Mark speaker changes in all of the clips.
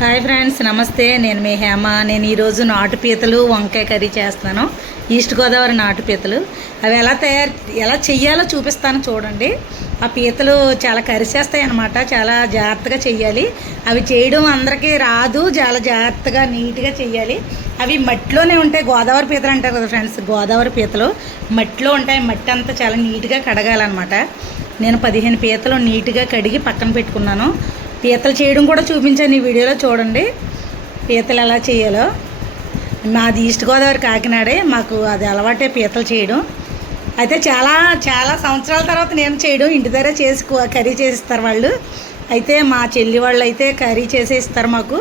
Speaker 1: Hi friends నమస్తే. నేను మీ హేమ. నేను ఈరోజు నాటు పీతలు వంకాయ కర్రీ చేస్తాను ఈస్ట్ గోదావరి నాటు పీతలు. అవి ఎలా తయారు ఎలా చెయ్యాలో చూపిస్తాను చూడండి. ఆ పీతలు చాలా కరిసేస్తాయి అన్నమాట. చాలా జాగ్రత్తగా చెయ్యాలి. అవి చేయడం అందరికీ రాదు. చాలా జాగ్రత్తగా నీట్గా చెయ్యాలి. అవి మట్టిలోనే ఉంటాయి. గోదావరి పీతలు అంటారు కదా ఫ్రెండ్స్ గోదావరి పీతలు. మట్టిలో ఉంటాయి. మట్టి అంతా చాలా నీట్గా కడగాలన్నమాట. నేను పదిహేను పీతలు నీట్గా కడిగి పక్కన పెట్టుకున్నాను. పీతలు చేయడం కూడా చూపించాను ఈ వీడియోలో చూడండి. పీతలు ఎలా చేయాలో. మాది ఈస్ట్ గోదావరి కాకినాడే మాకు అది అలవాటే పీతలు చేయడం. అయితే చాలా చాలా సంవత్సరాల తర్వాత నేను చేయడం ఇంటి దగ్గర చేసి కర్రీ చేసిస్తారు వాళ్ళు. అయితే మా చెల్లి వాళ్ళు అయితే కర్రీ చేసి ఇస్తారు మాకు.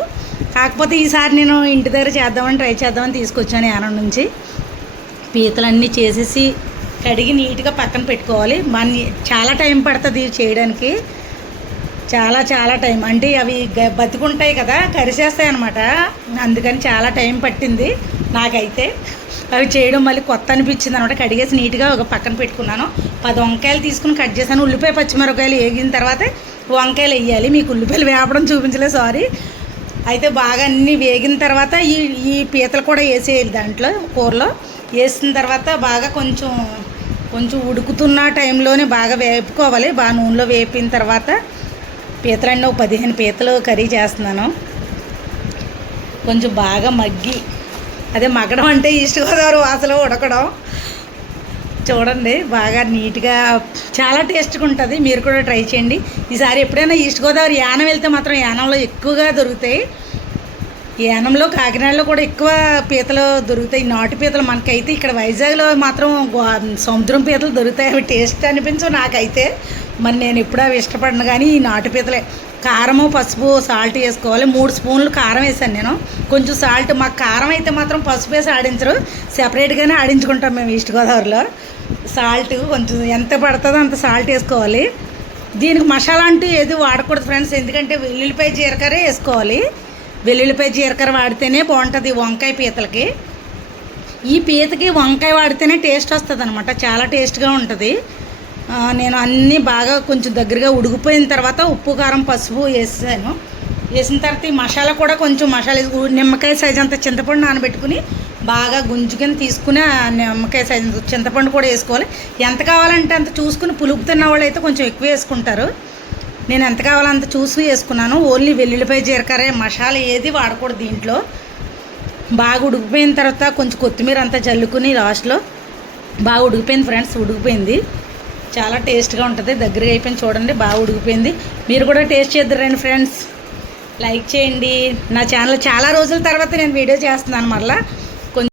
Speaker 1: కాకపోతే ఈసారి నేను ఇంటి దగ్గర చేద్దామని ట్రై చేద్దామని తీసుకొచ్చాను యానం నుంచి. పీతలన్నీ చేసేసి కడిగి నీట్గా పక్కన పెట్టుకోవాలి. మన చాలా టైం పడుతుంది ఇవి చేయడానికి. చాలా చాలా టైం. అంటే అవి గ- బతికుంటాయి కదా కరిసేస్తాయి అనమాట అందుకని చాలా టైం పట్టింది నాకైతే. అవి చేయడం మళ్ళీ కొత్త అనిపించింది అనమాట కడిగేసి నీట్గా ఒక పక్కన పెట్టుకున్నాను. పది వంకాయలు తీసుకుని కట్ చేశాను. ఉల్లిపాయ పచ్చిమిరపకాయలు వేగిన తర్వాత వంకాయలు వేయాలి. మీకు ఉల్లిపాయలు వేపడం చూపించలేదు సారీ. అయితే బాగా అన్నీ వేగిన తర్వాత ఈ ఈ పీతలు కూడా వేసేయాలి దాంట్లో కూరలో. వేసిన తర్వాత బాగా కొంచెం కొంచెం ఉడుకుతున్న టైంలోనే బాగా వేపుకోవాలి. బాగా నూనెలో వేపిన తర్వాత పీతలన్నీ ఒక పదిహేను పీతలు కర్రీ చేస్తున్నాను. కొంచెం బాగా మగ్గి అదే మగ్గడం అంటే ఈస్ట్ గోదావరి వాసలో ఉడకడం. చూడండి బాగా నీట్గా చాలా టేస్ట్గా ఉంటుంది. మీరు కూడా ట్రై చేయండి. ఈసారి ఎప్పుడైనా ఈస్ట్ గోదావరి యానం వెళ్తే మాత్రం యానంలో ఎక్కువగా దొరుకుతాయి. యానంలో కాకినాడలో కూడా ఎక్కువ పీతలు దొరుకుతాయి. నాటు పీతలు మనకైతే ఇక్కడ వైజాగ్లో మాత్రం గో- సముద్రం పీతలు దొరుకుతాయి. అవి టేస్ట్ అనిపించవు నాకైతే. మరి నేను ఎప్పుడు అవి ఇష్టపడను కానీ ఈ నాటు పీతలే. కారము పసుపు సాల్ట్ వేసుకోవాలి. మూడు స్పూన్లు కారం వేసాను నేను. కొంచెం సాల్ట్ మాకు కారం అయితే మాత్రం పసుపు వేసి ఆడించరు. సెపరేట్గానే ఆడించుకుంటాం మేము ఈస్ట్ గోదావరిలో. సాల్ట్ కొంచెం ఎంత పడుతుందో అంత సాల్ట్ వేసుకోవాలి. దీనికి మసాలా అంటూ ఏది వాడకూడదు ఫ్రెండ్స్. ఎందుకంటే వెల్లుల్లిపాయ జీలకర్ర వేసుకోవాలి. వెల్లుల్లిపాయ జీలకర్ర వాడితేనే బాగుంటుంది వంకాయ పీతలకి. ఈ పీతకి వంకాయ వాడితేనే టేస్ట్ వస్తుంది అనమాట చాలా టేస్ట్గా ఉంటుంది. నేను అన్నీ బాగా కొంచెం దగ్గరగా ఉడికిపోయిన తర్వాత ఉప్పు కారం పసుపు వేసాను. వేసిన తర్వాత ఈ మసాలా కూడా కొంచెం మసాలా నిమ్మకాయ సైజ్ అంత చింతపండు నానబెట్టుకుని బాగా గుంజుకొని తీసుకుని ఆ నిమ్మకాయ సైజ్ చింతపండు కూడా వేసుకోవాలి. ఎంత కావాలంటే అంత చూసుకుని పులుపు తిన్న వాళ్ళు అయితే కొంచెం ఎక్కువ వేసుకుంటారు. నేను ఎంత కావాలో అంత చూసి వేసుకున్నాను. ఓన్లీ వెల్లుల్లిపాయ జీలకర్ర మసాలా ఏది వాడకూడదు దీంట్లో. బాగా ఉడికిపోయిన తర్వాత కొంచెం కొత్తిమీర అంతా చల్లుకుని లాస్ట్లో బాగా ఉడికిపోయింది ఫ్రెండ్స్ ఉడికిపోయింది. చాలా టేస్ట్గా ఉంటుంది దగ్గరగా అయిపోయింది చూడండి బాగా ఉడికిపోయింది. మీరు కూడా టేస్ట్ చేద్దరండి ఫ్రెండ్స్. లైక్ చేయండి. నా ఛానల్ చాలా రోజుల తర్వాత నేను వీడియో చేస్తున్నాను మళ్ళీ